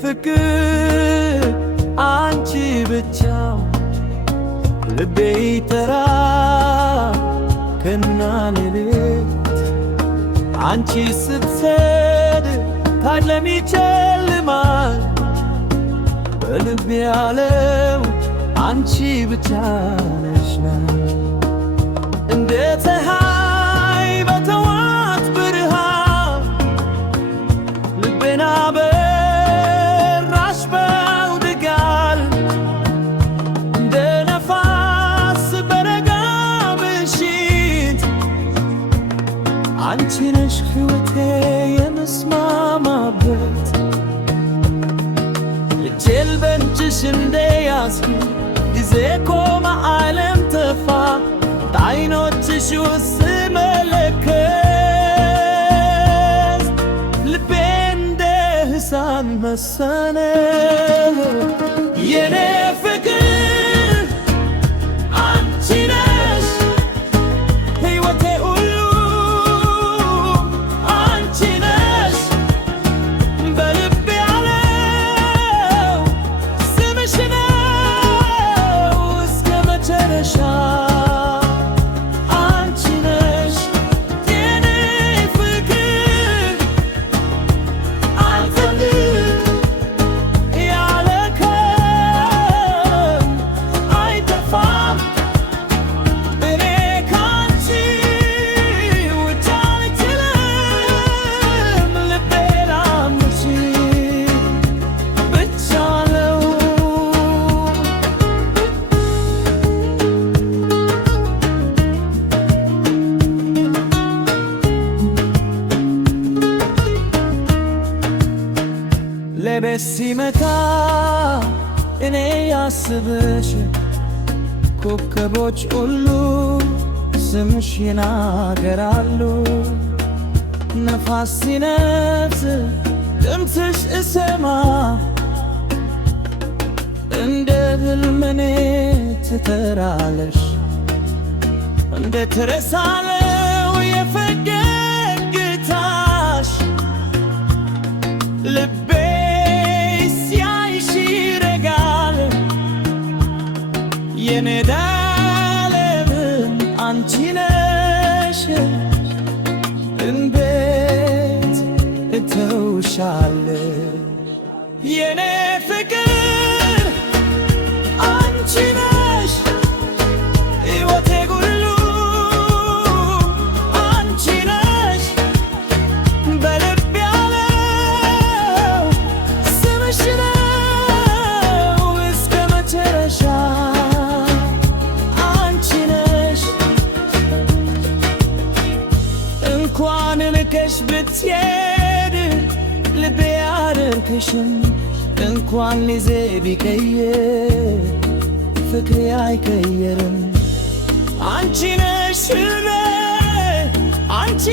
ፍቅር አንቺ ብቻ ልቤ ይጠራ ቀንና ሌሊት አንቺ ስትሄድ ታለም ይጨልማል በልቤ ዓለም አንቺ ብቻ ነሽና እንደ ፀሐይ በጠዋት ብርሃን ልቤን አበራሽ በውድጋል እንደ ነፋስ በነጋ ምሽት አንቺ ነሽ ሕይወቴ የምስማማበት እጄን በእጅሽ እንደያዝኩ ጊዜ ቆመ ዓለም ጠፋ በዓይኖችሽ ውስጥ ስመለከት ልቤ እንደ ሕፃን መሰለ የኔ ፍቅር አንቺ ነሽ ሕይወቴ ሁሉ አንቺ ነሽ በልቤ ያለው ስምሽ ነው እስከ መጨረሻ አንቺ ነሽ የኔ ፍቅር አልፈልግ ያለከም አይጠፋም እኔ ካንቺ ውጭ አልችልም ልቤ ላንቺ ብቻ ነው ለቤት ሲመታ እኔ ያስብሽ ኮከቦች ሁሉ ስምሽ ይናገራሉ ነፋስ ሲነፍስ ድምፅሽ እሰማ እንደ ሕልምኔ ትጠራለሽ እንደ ትረሳለው የፈገግታሽ ልቤ ሲያይሽ ይረጋል የኔ ዓለም አንቺ ነሽ እንዴት እተውሻለሁ የኔ ፍቅር አንቺ ነሽ ሕይወቴ ሁሉ አንቺ ነሽ በልቤ ያለው ስምሽ ነው እስከ መጨረሻ አንቺ ነሽ እንኳን ልከሽ ብትሄድ ልቤ ያደርክሽም እንኳን ሊዜ ቢቀየር ፍቅሬ አይቀየርም አንቺ ነሽ ሕልሜ አንቺ